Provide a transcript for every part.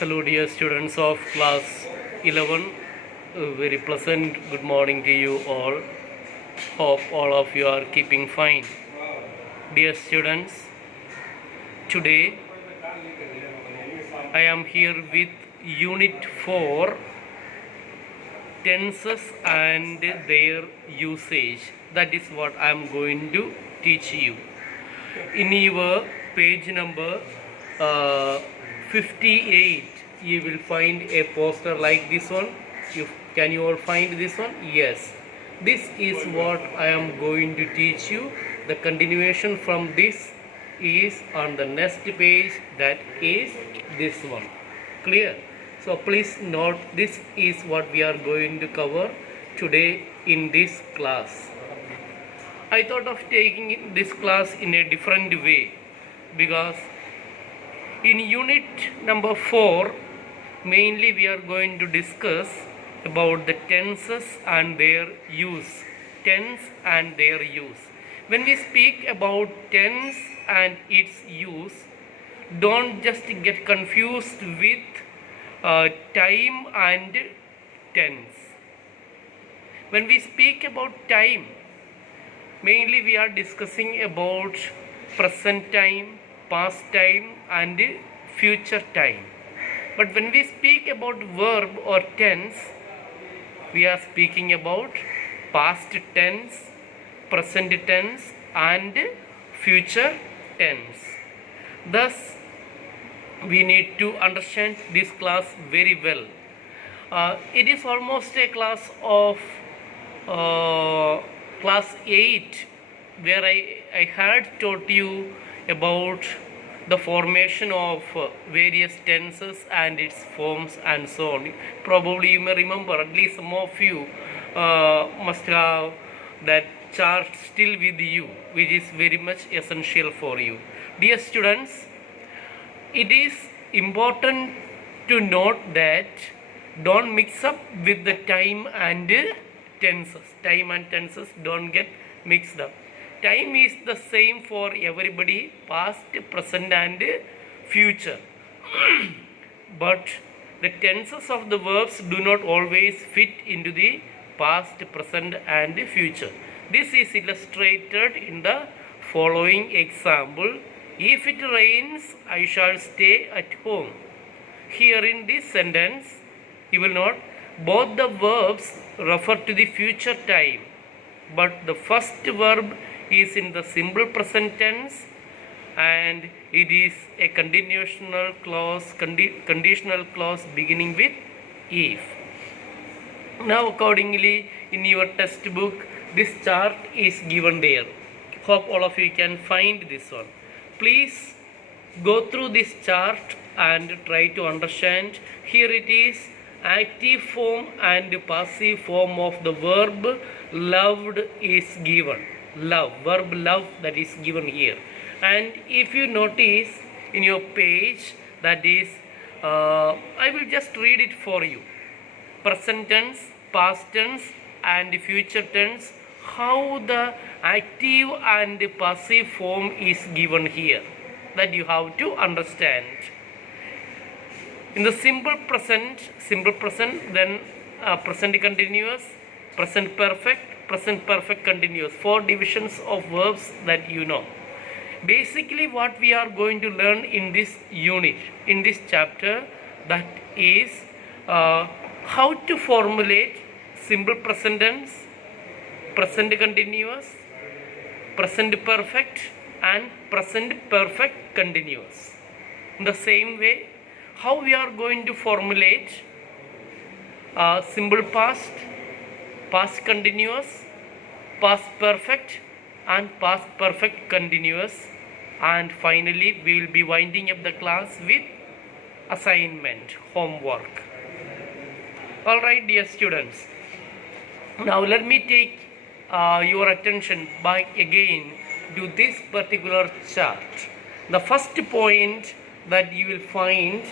Hello, dear students of class 11. A very pleasant good morning to you all. Hope all of you are keeping fine. Dear students, today I am here with Unit 4 tenses and their usage. That is what I am going to teach you. In your page number 58, you will find a poster like this one. Can you all find this one? Yes. This is what I am going to teach you. The continuation from this is on the next page, that is this one. Clear? So please note, this is what we are going to cover today in this class. I thought of taking this class in a different way because in unit number 4 mainly we are going to discuss about the tenses and their use. Tense and their use. When we speak about tense and its use, don't just get confused with time and tense. When we speak about time, mainly we are discussing about present time, past time and future time. But when we speak about verb or tense, we are speaking about past tense, present tense and future tense. Thus, we need to understand this class very well. It is almost a class of class 8 where I had taught you about the formation of various tenses and its forms and so on. Probably you may remember, at least some of you must have that chart still with you, which is very much essential for you. Dear students, it is important to note that don't mix up with the time and tenses. Time and tenses don't get mixed up. Time is the same for everybody, past, present and future. But the tenses of the verbs do not always fit into the past, present and future. This is illustrated in the following example. If it rains, I shall stay at home. Here in this sentence, you will note both the verbs refer to the future time, but the first verb is in the simple present tense and it is a conditional clause beginning with if. Now accordingly, in your textbook this chart is given there. Hope all of you can find this one. Please go through this chart and try to understand. Here it is, active form and passive form of the verb loved is given. Love, verb love, that is given here. And if you notice in your page, that is I will just read it for you. Present tense, past tense and future tense, how the active and passive form is given here, that you have to understand. In the simple present, then present continuous, present perfect continuous. 4 divisions of verbs that you know. Basically what we are going to learn in this unit, in this chapter, that is how to formulate simple present tense, present continuous, present perfect and present perfect continuous. In the same way, how we are going to formulate simple past, past continuous, past perfect and past perfect continuous, and finally we will be winding up the class with assignment, homework. Alright, dear students, now let me take your attention back again to this particular chart. The first point that you will find,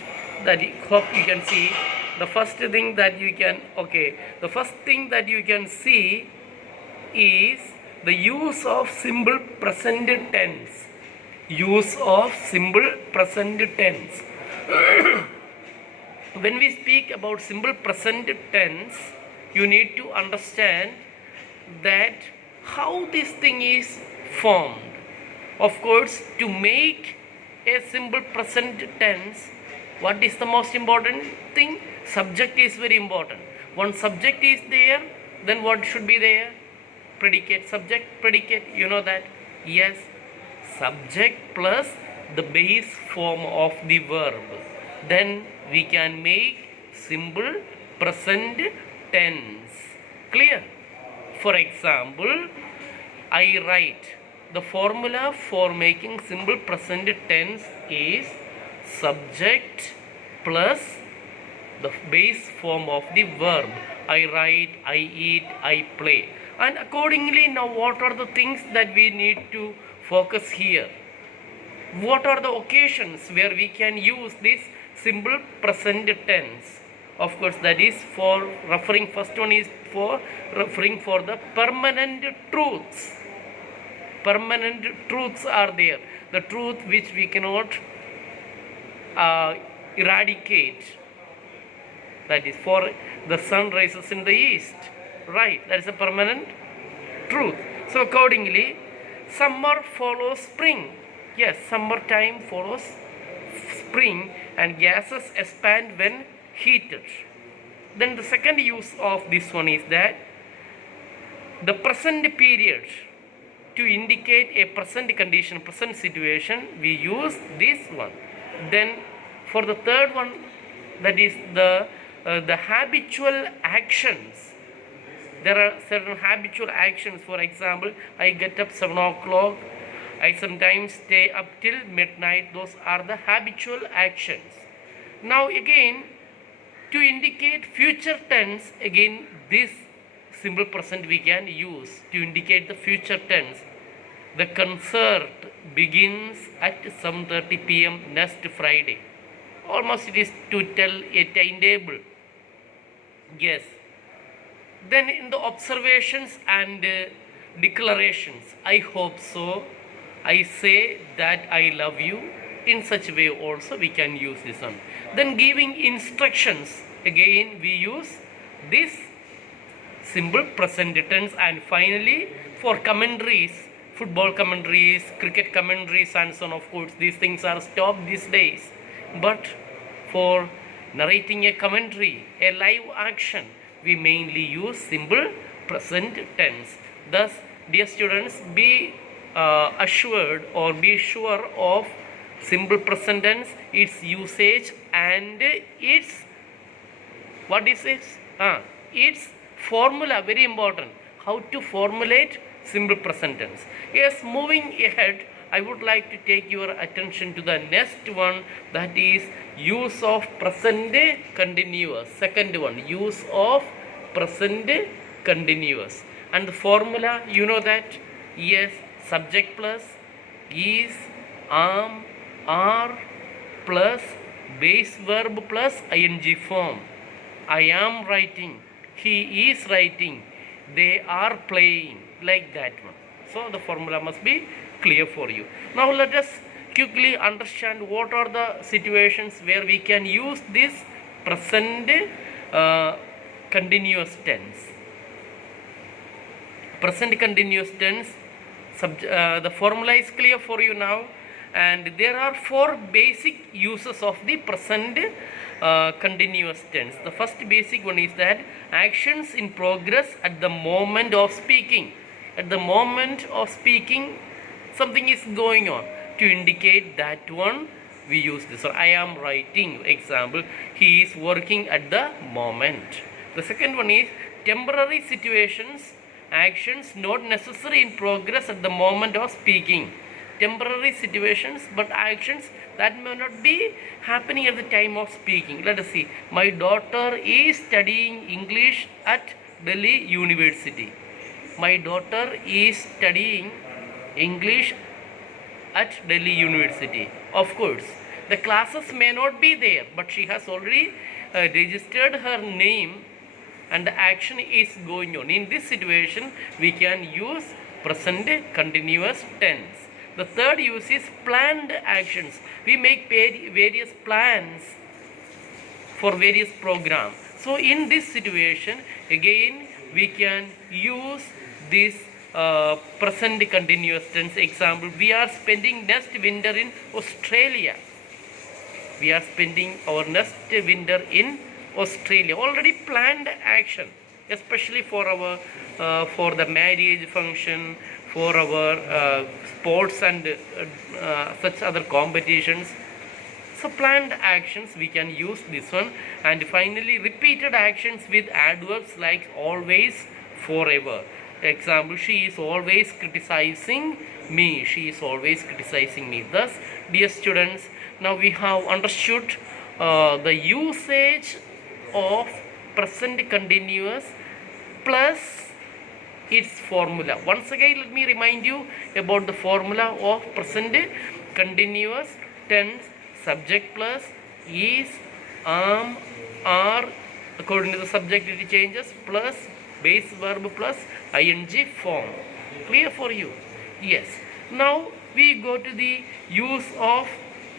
that hope you can see, the first thing that you can see is the use of simple present tense. Use of simple present tense. when we speak about simple present tense, you need to understand that how this thing is formed. Of course, to make a simple present tense, what is the most important thing? Subject is very important. One subject is there, then what should be there? Predicate, subject, predicate, you know that? Yes, subject plus the base form of the verb. Then we can make simple present tense. Clear? For example, I write. The formula for making simple present tense is subject plus the base form of the verb. I write, I eat, I play. And accordingly, now what are the things that we need to focus here? What are the occasions where we can use this simple present tense? Of course, that is for referring, first one is for referring for the permanent truths. Permanent truths are there. The truth which we cannot eradicate. That is for the sun rises in the east. Right, that is a permanent truth. So accordingly, summer follows spring. Yes, summertime follows spring and gases expand when heated. Then the second use of this one is that the present period, to indicate a present condition, present situation, we use this one. Then for the third one, that is the habitual actions. There are certain habitual actions. For example, I get up 7 o'clock. I sometimes stay up till midnight. Those are the habitual actions. Now again, to indicate future tense, again this simple present we can use to indicate the future tense. The concert begins at 7:30 p.m. next Friday. Almost it is to tell a timetable. Yes. Then in the observations and declarations, I hope so, I say that I love you. In such a way also we can use this one. Then giving instructions, again we use this simple present tense. And finally for commentaries, football commentaries, cricket commentaries and so on, of course these things are stopped these days. But for narrating a commentary, a live action, we mainly use simple present tense. Thus, dear students, be assured or be sure of simple present tense, its usage and its, what is it? Its formula, very important. How to formulate simple present tense. Yes, moving ahead, I would like to take your attention to the next one, that is use of present continuous. Second one, use of present continuous. And the formula, you know that? Yes, subject plus is, am, are plus base verb plus ing form. I am writing, he is writing, they are playing, like that one. So the formula must be clear for you. Now let us quickly understand what are the situations where we can use this present continuous tense. Present continuous tense, the formula is clear for you now, and there are 4 basic uses of the present continuous tense. The first basic one is that actions in progress at the moment of speaking. At the moment of speaking, something is going on. To indicate that one, we use this. So I am writing, example, he is working at the moment. The second one is temporary situations, actions not necessary in progress at the moment of speaking. Temporary situations but actions that may not be happening at the time of speaking. Let us see. My daughter is studying English at Delhi University. My daughter is studying English at Delhi University. Of course, the classes may not be there, but she has already registered her name and the action is going on. In this situation, we can use present continuous tense. The third use is planned actions. We make various plans for various programs. So in this situation, again we can use this present continuous tense. Example, we are spending next winter in Australia. We are spending our next winter in Australia. Already planned action, especially for our for the marriage function, for our sports and such other competitions. So planned actions, we can use this one. And finally, repeated actions with adverbs like always, forever. Example, she is always criticizing me. She is always criticizing me. Thus, dear students, now we have understood the usage of present continuous plus its formula. Once again, let me remind you about the formula of present continuous tense. Subject plus is, am, are, according to the subject it changes, plus base verb plus ing form. Clear for you? Yes. Now we go to the use of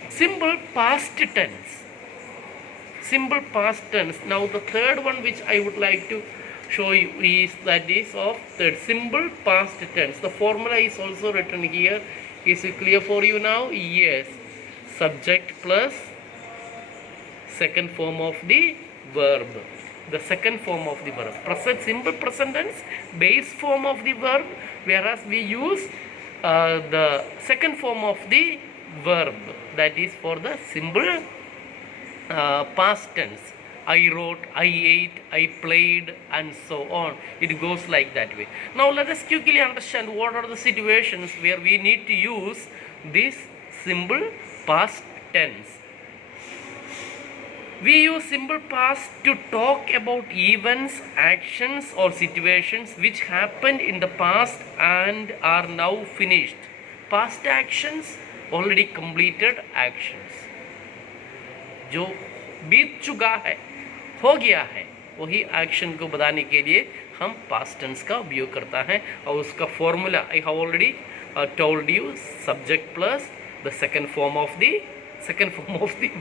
simple past tense. Simple past tense. Now the third one which I would like to show you is that is of third simple past tense. The formula is also written here. Is it clear for you now? Yes. Subject plus second form of the verb. The second form of the verb. Present, simple present tense, base form of the verb, whereas we use the second form of the verb, that is for the simple past tense. I wrote, I ate, I played, and so on. It goes like that way. Now let us quickly understand what are the situations where we need to use this simple past tense. We use simple past to talk about events, actions, or situations which happened in the past and are now finished. Past actions, already completed actions. जो बीत चुका है, हो गया है, वही action को बताने के लिए हम पास्ट टेंस का उपयोग करता है. और उसका formula I have already told you. Subject plus the second form of the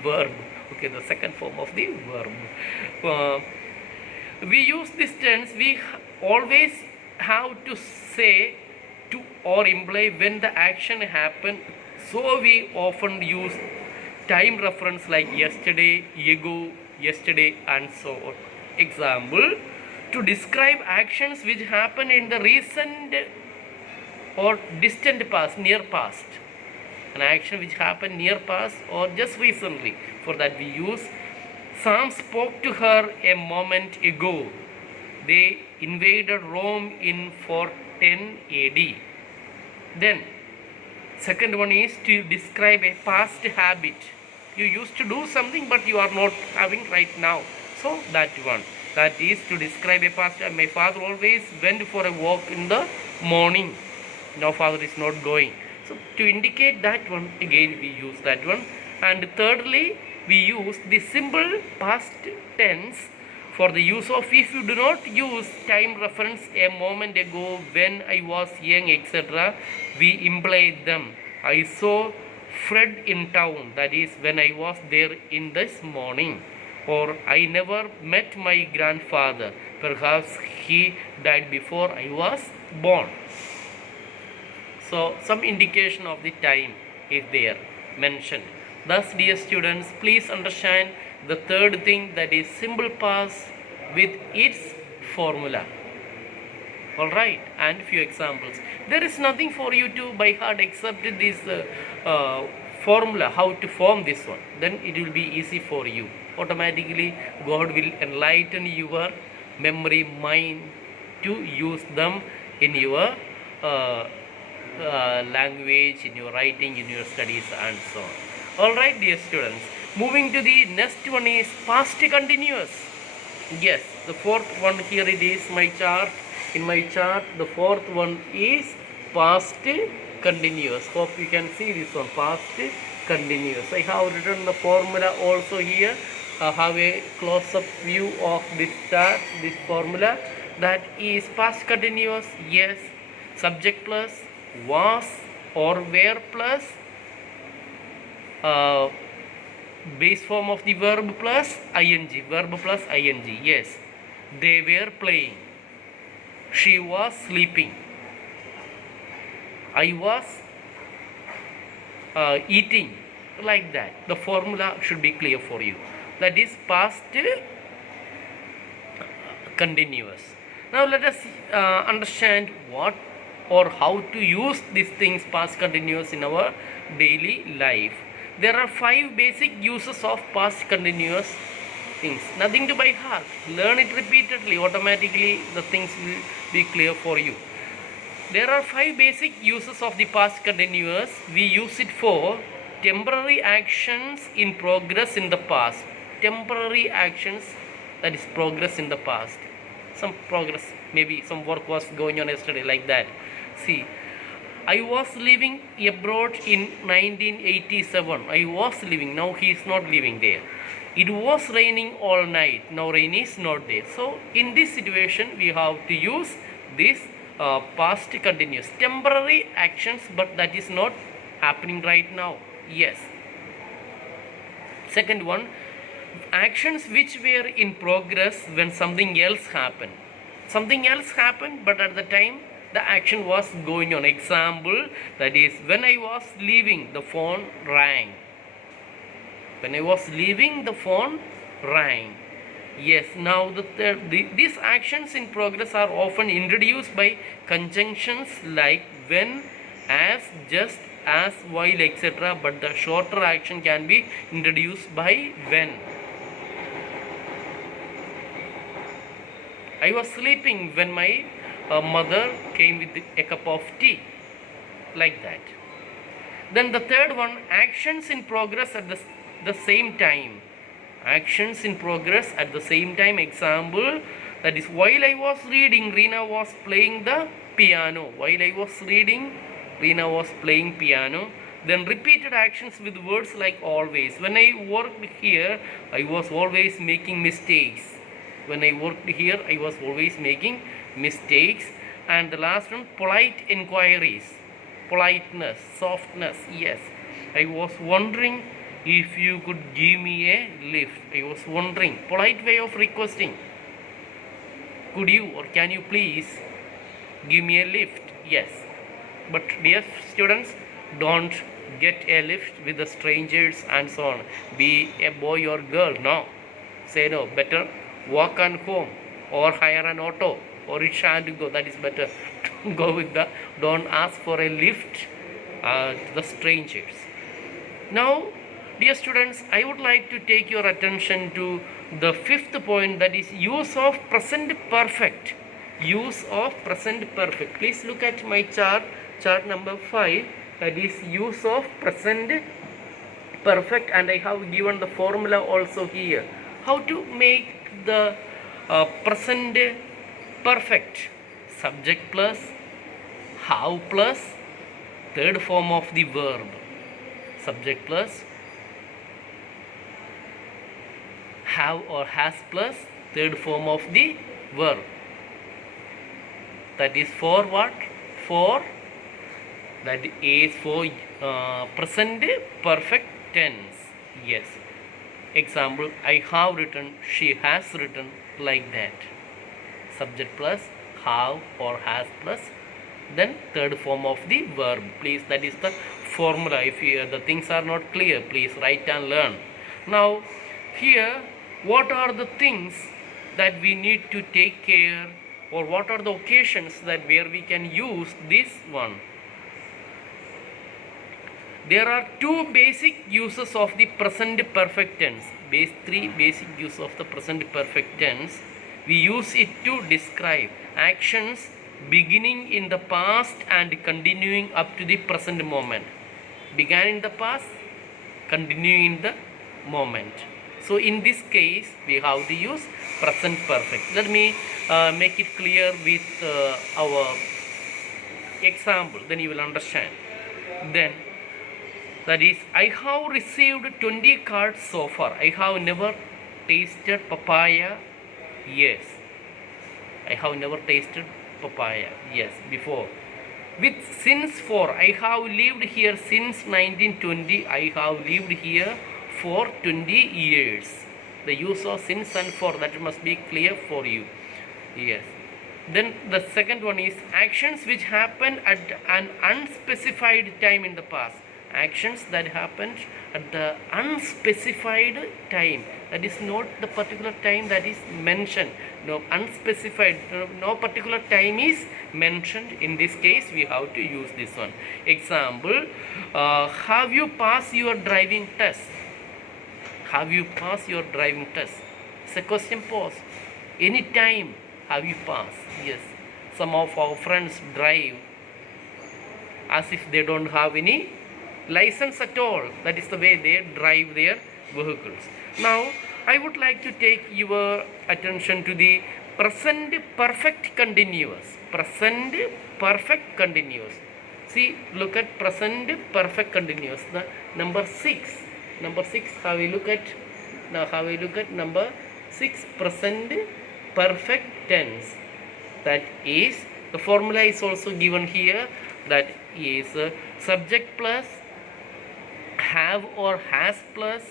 verb. Okay, the second form of the verb. We use this tense, we always have to say to or imply when the action happened. So we often use time reference like yesterday, ago, yesterday, and so on. Example, to describe actions which happen in the recent or distant past, near past. An action which happened near past or just recently. For that we use Sam spoke to her a moment ago. They invaded Rome in 410 AD. Then second one is to describe a past habit. You used to do something but you are not having right now. So that one. That is to describe a past. My father always went for a walk in the morning. Now father is not going. So to indicate that one, again we use that one. And thirdly, we use the simple past tense for the use of if you do not use time reference a moment ago, when I was young, etc. We imply them. I saw Fred in town, that is when I was there in this morning. Or I never met my grandfather, perhaps he died before I was born. So some indication of the time is there mentioned. Thus, dear students, please understand the third thing, that is simple past with its formula. Alright, and few examples. There is nothing for you to by heart except this formula, how to form this one. Then it will be easy for you. Automatically God will enlighten your memory mind to use them in your language, in your writing, in your studies, and so on. Alright, dear students, moving to the next one is past continuous. Yes, the fourth one, here it is my chart. In my chart, the fourth one is past continuous. Hope you can see this one, past continuous. I have written the formula also here. I have a close-up view of this chart, this formula. That is past continuous. Yes, subject plus was or were plus base form of the verb plus ing. Verb plus ing. Yes. They were playing. She was sleeping. I was eating. Like that. The formula should be clear for you. That is past continuous. Now let us understand what or how to use these things past continuous in our daily life. There are 5 basic uses of past continuous things. Nothing to by heart. Learn it repeatedly. Automatically the things will be clear for you. There are 5 basic uses of the past continuous. We use it for temporary actions in progress in the past. Temporary actions, that is progress in the past. Some progress, maybe some work was going on yesterday, like that. See, I was living abroad in 1987. I was living, now he is not living there. It was raining all night, now rain is not there. So in this situation we have to use this past continuous. Temporary actions, but that is not happening right now. Yes. Second one, actions which were in progress when something else happened. Something else happened, but at the time the action was going on. Example, that is, when I was leaving, the phone rang. When I was leaving, the phone rang. Yes, now these actions in progress are often introduced by conjunctions like when, as, just, as, while, etc. But the shorter action can be introduced by when. I was sleeping when my mother came with a cup of tea. Like that. Then the third one, actions in progress at the same time. Actions in progress at the same time. Example, that is, while I was reading, Reena was playing the piano. While I was reading, Reena was playing piano. Then repeated actions with words like always. When I worked here, I was always making mistakes. When I worked here, I was always making mistakes. And the last one, polite inquiries. Politeness, softness. Yes, I was wondering if you could give me a lift. I was wondering. Polite way of requesting. Could you or can you please give me a lift? Yes. But dear students, don't get a lift with the strangers and so on. Be a boy or girl. No. Say no. Better walk and home, or hire an auto or rickshaw and go. That is better. Go with the, don't ask for a lift to the strangers. Now, dear students, I would like to take your attention to the 5th point, that is use of present perfect. Use of present perfect. Please look at my chart number 5, that is use of present perfect, and I have given the formula also here. How to make the present perfect? Subject plus have plus third form of the verb. Subject plus have or has plus third form of the verb. That is for what? For, that is for present perfect tense. Yes. Example, I have written, she has written, like that. Subject plus have or has plus then third form of the verb. Please, that is the formula. If the things are not clear, please write and learn. Now here, what are the things that we need to take care, or what are the occasions that where we can use this one? There are 2 basic uses of the present perfect tense. 3 basic uses of the present perfect tense. We use it to describe actions beginning in the past and continuing up to the present moment. Began in the past, continuing in the moment. So in this case, we have to use present perfect. Let me make it clear with our example, then you will understand. Then, that is, I have received 20 cards so far. I have never tasted papaya. Yes, I have never tasted papaya. Yes, before. With since for, I have lived here since 1920. I have lived here for 20 years. The use of since and for, that must be clear for you. Yes. Then the second one is actions which happen at an unspecified time in the past. Actions that happened at the unspecified time, that is not the particular time that is mentioned. No, unspecified, no particular time is mentioned. In this case we have to use this one. Example, have you passed your driving test? Have you passed your driving test? It's a question posed. Any time have you passed? Yes. Some of our friends drive as if they don't have any license at all. That is the way they drive their vehicles. Now I would like to take your attention to the present perfect continuous. Present perfect continuous. See, look at present perfect continuous. The number 6. Number 6. Have a look at. Now have a look at number 6. Present perfect tense. That is, the formula is also given here. That is subject plus have or has plus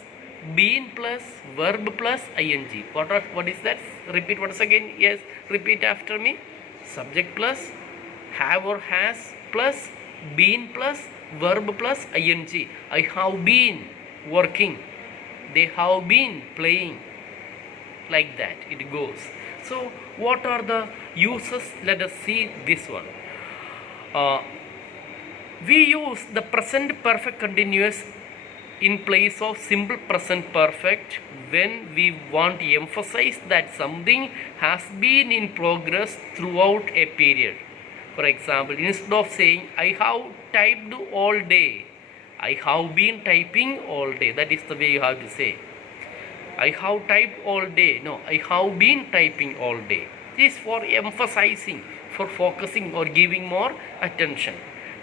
been plus verb plus ing. What is that? Repeat once again. Yes, repeat after me. Subject plus have or has plus been plus verb plus ing. I have been working. They have been playing. Like that it goes. So what are the uses? Let us see this one. We use the present perfect continuous in place of simple present perfect when we want to emphasize that something has been in progress throughout a period. For example, instead of saying I have typed all day, I have been typing all day. That is the way you have to say. I have typed all day. No, I have been typing all day. This is for emphasizing, for focusing or giving more attention.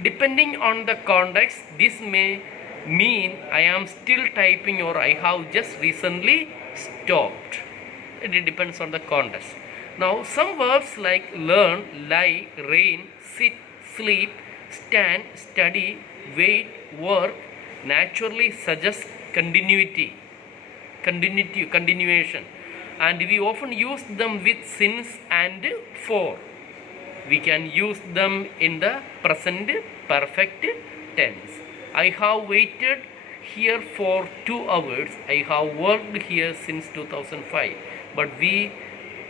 Depending on the context, this may mean I am still typing or I have just recently stopped. It depends on the context. Now some verbs like learn, lie, rain, sit, sleep, stand, study, wait, work naturally suggest continuation, and we often use them with since and for. We can use them in the present perfect tense. I have waited here for 2 hours. I have worked here since 2005. But we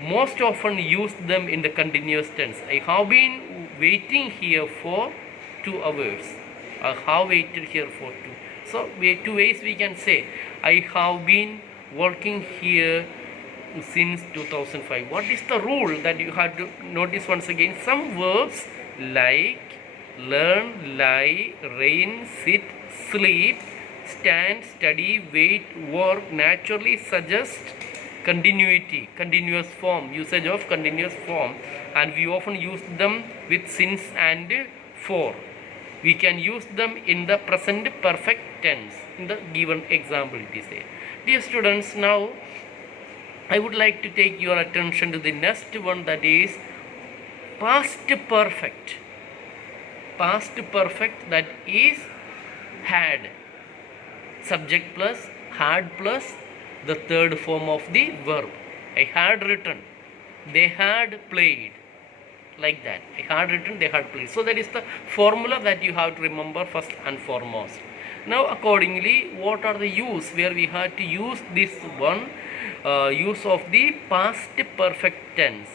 most often use them in the continuous tense. I have been waiting here for 2 hours. I have waited here for 2. So, 2 ways we can say. I have been working here since 2005. What is the rule that you have to notice once again? Some verbs like learn, lie, rain, sit, sleep, stand, study, wait, work naturally suggest continuity, continuous form, usage of continuous form, and we often use them with since and for. We can use them in the present perfect tense. In the given example it is there. Dear students, now I would like to take your attention to the next one, that is past perfect. Past perfect, that is had. Subject plus had plus the third form of the verb. I had written, they had played. Like that. I had written, they had played. So that is the formula that you have to remember first and foremost. Now accordingly, what are the use where we have to use this one? Use of the past perfect tense.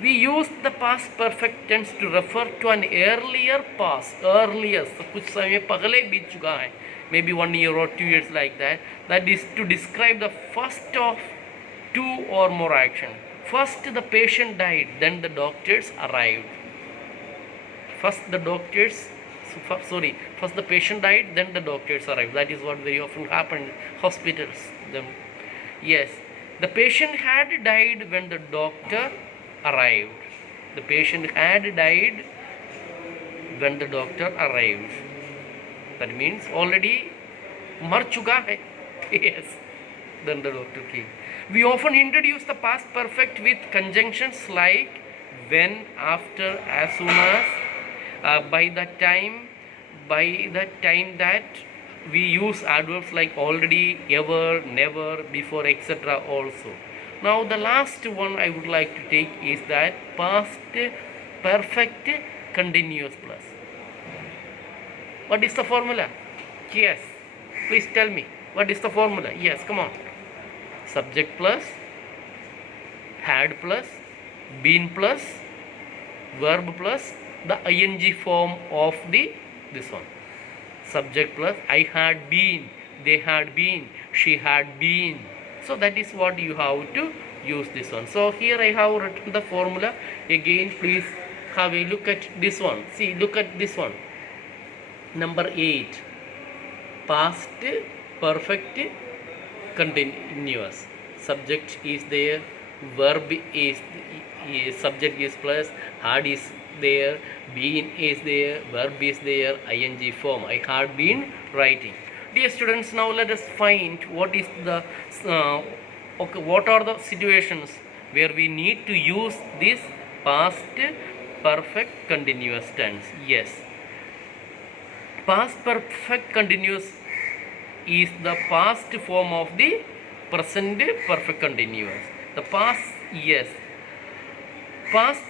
We use the past perfect tense to refer to an earlier past, earliest, कुछ समय पहले बीत चुका है, maybe 1 year or 2 years like that. That is to describe the first of 2 or more action. First the patient died, then the doctors arrived. First the patient died, then the doctors arrived. That is what very often happened in hospitals. Yes, the patient had died when the doctor arrived. The patient had died when the doctor arrived. That means already mar chuka hai. Yes, then the doctor came. We often introduce the past perfect with conjunctions like when, after, as soon as, by the time that, we use adverbs like already, ever, never, before, etc. also. Now the last one I would like to take is that past perfect continuous plus. What is the formula? Yes, please tell me. What is the formula? Yes, come on. Subject plus, had plus, been plus, verb plus the ing form of this one. Subject plus I had been, they had been, she had been. So that is what you have to use this one. So here I have written the formula. Again, please have a look at this one. See, look at this one. Number 8. Past perfect continuous. Subject is there, verb is subject is plus, had is there, been is there, verb is there, ing form. I had been writing. Dear students, now let us find what is the what are the situations where we need to use this past perfect continuous tense. Yes, past perfect continuous is the past form of the present perfect continuous. The past, yes, past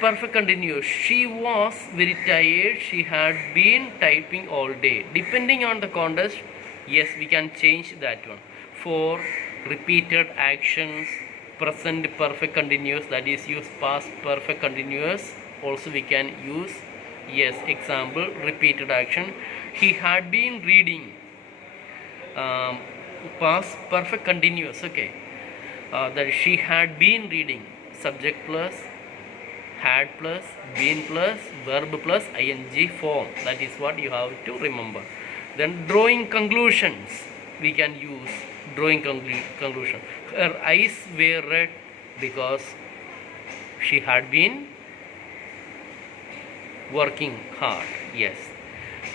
perfect continuous. She was very tired. She had been typing all day. Depending on the context, yes, we can change that one. For repeated actions, present perfect continuous, that is use past perfect continuous. Also we can use, yes, example, repeated action. He had been reading. Past perfect continuous. Okay, that she had been reading. Subject plus, had plus, been plus, verb plus ing form. That is what you have to remember. Then drawing conclusions, we can use drawing conclusion. Her eyes were red because she had been working hard. Yes,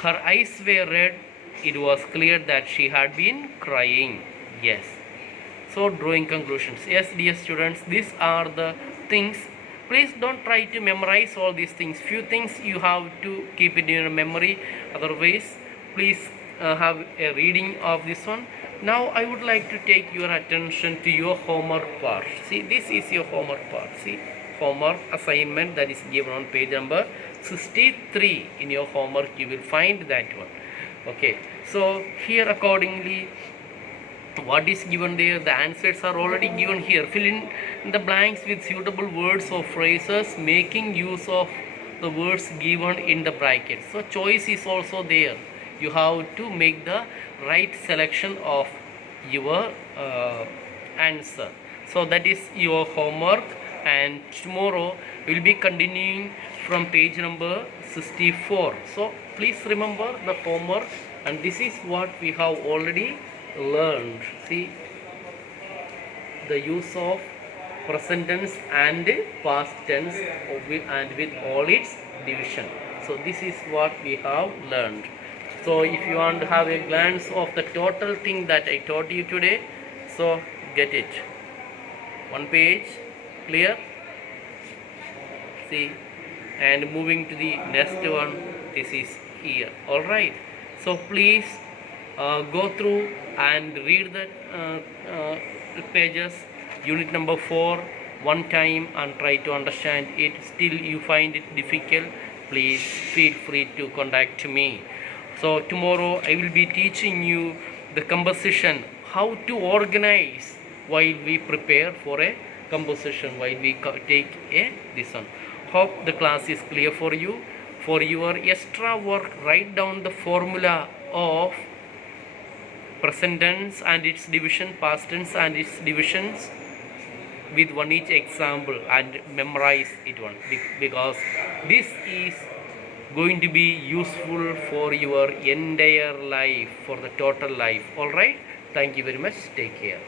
her eyes were red. It was clear that she had been crying. Yes. So drawing conclusions. Yes, dear students, these are the things. Please don't try to memorize all these things. Few things you have to keep it in your memory. Otherwise, please have a reading of this one. Now I would like to take your attention to your homework part. See, this is your homework part. See, homework assignment that is given on page number 63 in your homework. You will find that one. Okay, so here accordingly what is given there, the answers are already given here. Fill in the blanks with suitable words or phrases making use of the words given in the brackets. So choice is also there. You have to make the right selection of your answer. So that is your homework, and tomorrow we will be continuing from page number 64. So please remember the homework, and this is what we have already learned. See, the use of present tense and past tense and with all its division. So this is what we have learned. So if you want to have a glance of the total thing that I taught you today, so get it. One page, clear? See, and moving to the next one, this is here. All right. So please go through and read the pages, unit number 4, one time, and try to understand it. Still you find it difficult, please feel free to contact me. So tomorrow I will be teaching you the composition, how to organize while we prepare for a composition, while we take this one. Hope the class is clear for you. For your extra work, write down the formula of present tense and its division, past tense and its divisions with one each example, and memorize it one, because this is going to be useful for your entire life, for the total life. All right, thank you very much, take care.